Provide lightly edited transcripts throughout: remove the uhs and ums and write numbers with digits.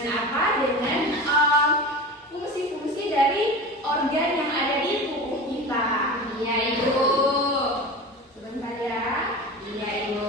Dengan apa? Dengan fungsi-fungsi dari organ yang ada di tubuh kita. Iya, Ibu. Sebentar ya. Iya, Ibu.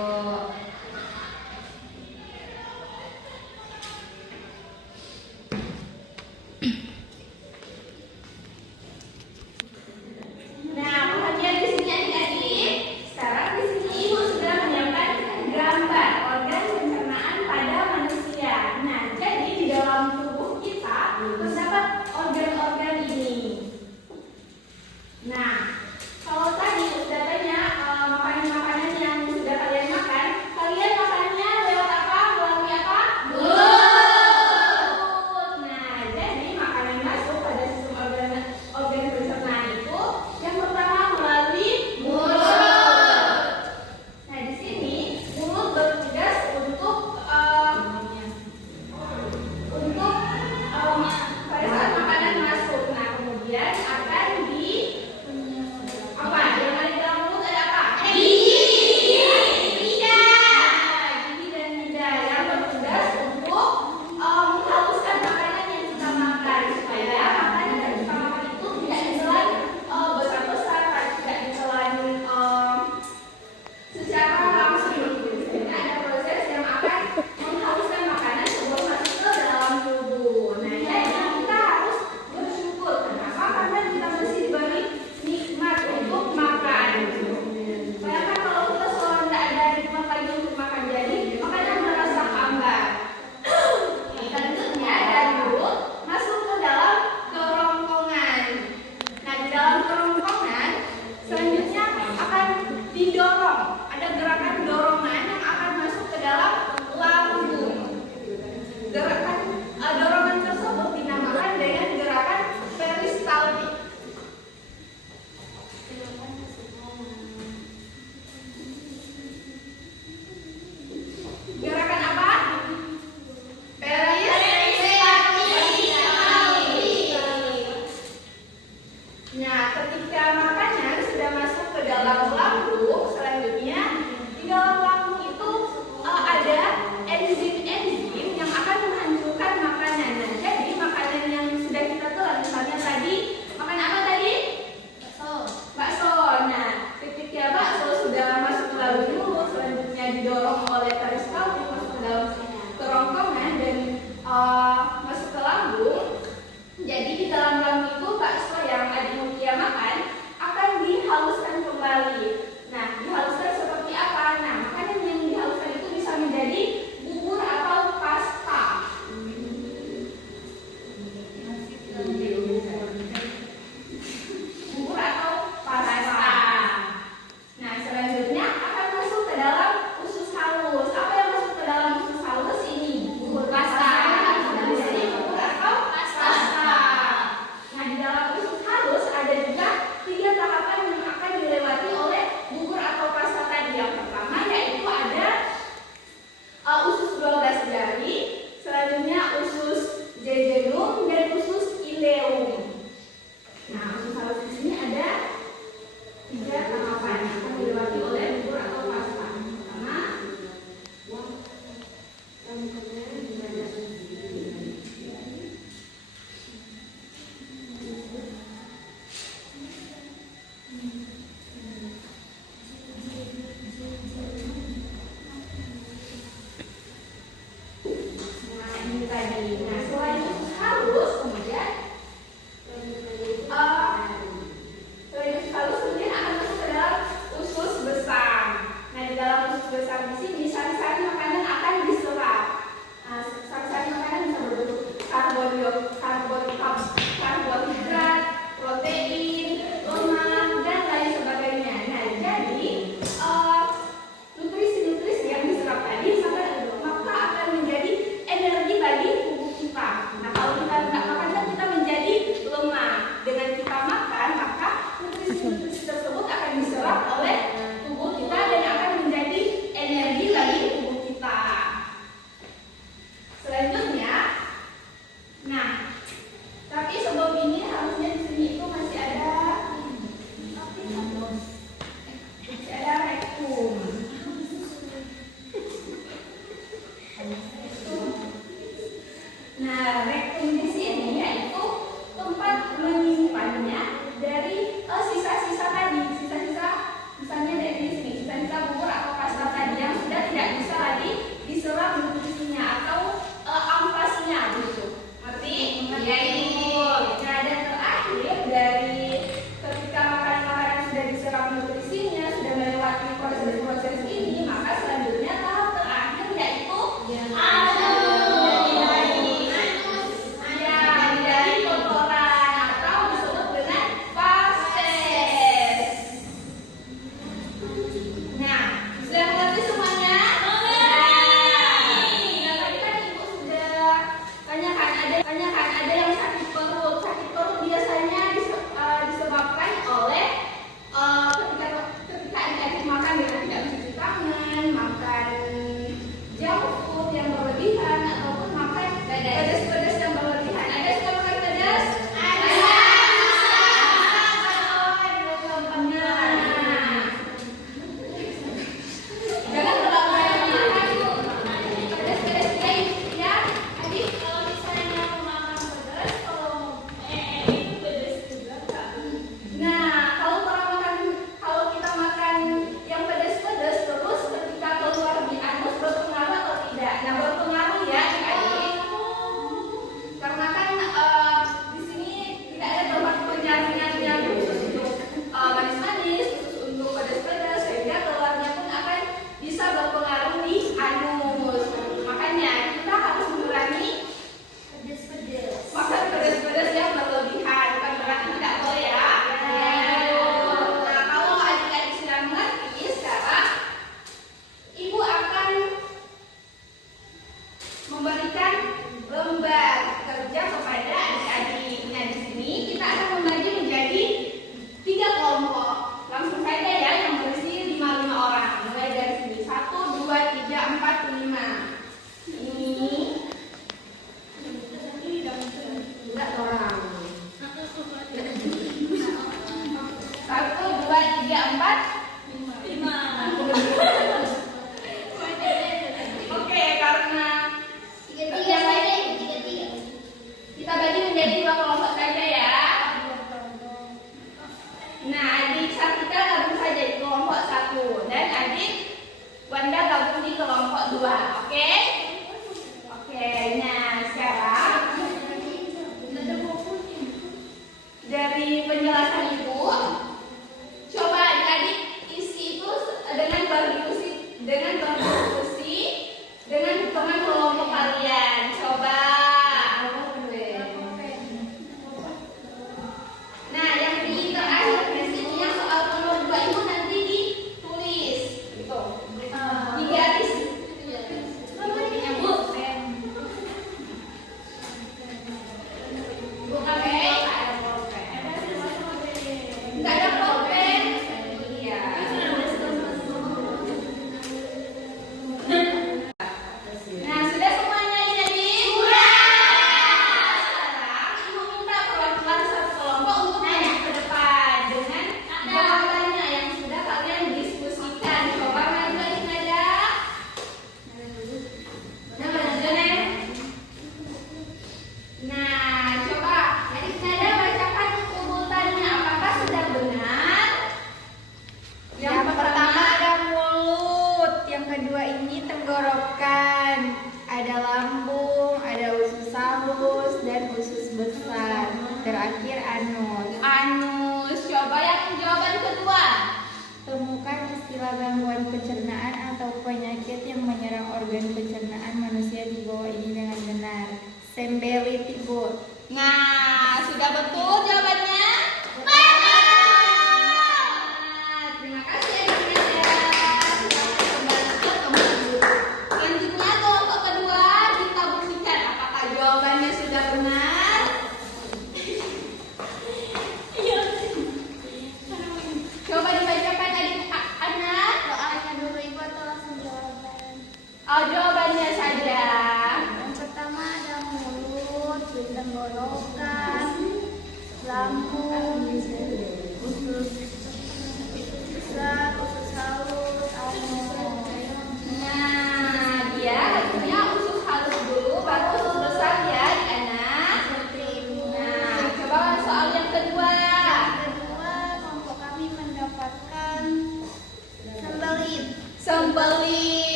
Nah, perhatian di sini adik-adik. Sekarang di sini Ibu sudah menyiapkan gambar organ pencernaan pada manusia. Nah, jadi di dalam tubuh kita terdapat organ-organ ini. Nah, kalau tadi sudah tanya makanan-makanan yang sudah kalian makan, kalian makannya lewat apa? Melalui apa? Mulut. Nah, jadi makanan masuk pada sistem organ pencernaan itu yang pertama melalui mulut. Nah, di sini mulut bertugas untuk pada saat makanan masuk. Nah, kemudian akan di apa? Yang ada di dalam mulut ada apa? Gigi. Nah, gigi dan lidah yang bertugas untuk menghaluskan makanan yang kita makan supaya makanan yang kita makan itu tidak ditelan besar-besar, tidak ditelan secara langsung. Jadi ada proses yang akan menghaluskan makanan sebelum masuk ke dalam tubuh. Nah, jadi kita harus bersyukur. Kenapa? Karena kita masih diberi nikmat untuk makan. Bayangkan kalau kita seorang tidak ada nikmat lagi untuk makan, jadi makanya merasa hambar. Selanjutnya dari mulut masuk ke dalam kerongkongan. Nah, di dalam kerongkongan selanjutnya akan didorong. Ada gerakan dorongan yang akan masuk ke dalam lambung. Dorongan tersebut dinamakan dengan gerakan peristaltik. Gerakan apa? Nah, ketika makanan sudah masuk ke dalam lambung, selanjutnya di dalam lambung itu ada enzim-enzim yang akan menghancurkan makanan. Nah, jadi makanan yang sudah kita telan, misalnya tadi makan apa tadi? Bakso. Nah, ketika bakso sudah masuk melalui mulut, selanjutnya didorong oleh peristaltik masuk ke dalam kerongkongan dan masuk ke lambung. Jadi di dalam lambung itu bakso yang adik Mutia makan akan dihaluskan kembali. Nah, dihaluskan seperti apa? Nah, makanan yang dihaluskan itu bisa menjadi bubur atau pasta. Bubur atau pasta. Nah, selanjutnya akan masuk ke dalam usus halus. Apa yang masuk ke dalam usus halus ini? Bubur pasta. Jadi bubur atau pasta. Nah, di dalam usus halus ada juga 3 tahapan yang akan dilewati oleh bubur atau pasta tadi. Yang pertama yaitu ada usus 12 jari, selanjutnya usus jejunum dan usus ileum. Nah, usus halus di sini ada 3 tahapan yang akan dilewati oleh bubur atau pasta. Pertama, nah ini tadi. Nah, selain usus halus, kemudian selain usus halus kemudian akan masuk ke dalam usus besar. Nah, di dalam usus besar di sini sari-sari makanan akan diserap. Nah, sari-sari makanan bisa berbentuk karbohidrat, protein, lemak, dan lain sebagainya. Nah, jadi nutrisi-nutrisi yang diserap tadi maka akan menjadi energi bagi tubuh kita. Nah, kalau kita tidak makan kan kita menjadi lemah. Dengan kita makan, maka nutrisi-nutrisi tersebut akan diserap oleh tubuh kita dan akan menjadi energi bagi tubuh kita. Selanjutnya, nah Nah, rektum di sini yaitu tempat menyimpannya dari sisa-sisa tadi, sisanya dari sini, sisa-sisa bubur atau pasta tadi yang sudah tidak bisa lagi diserap nutrisinya atau ampasnya gitu. Ngerti? Iya, Ibu. Nah, dan terakhir dari ketika makanan-makanan sudah diserap nutrisinya, sudah melewati proses-proses ini, maka selanjutnya tahap terakhir yaitu terakhir anus. Anus. Coba yang jawaban kedua. Temukan istilah gangguan pencernaan atau penyakit yang menyerang organ pencernaan manusia di bawah ini dengan benar. Sembelitis, Bu. Nah, sudah betul jawabannya? Terima kasih adik-adik. Silakan kembali ke tempat duduk. Selanjutnya kelompok kedua kita buktikan apakah jawabannya sudah benar. Coba dibacakan adik-adik. Doanya dulu Ibu atau langsung jawaban? Oh, jawabannya saja. Yang pertama ada mulut, tenggorokan, lambung,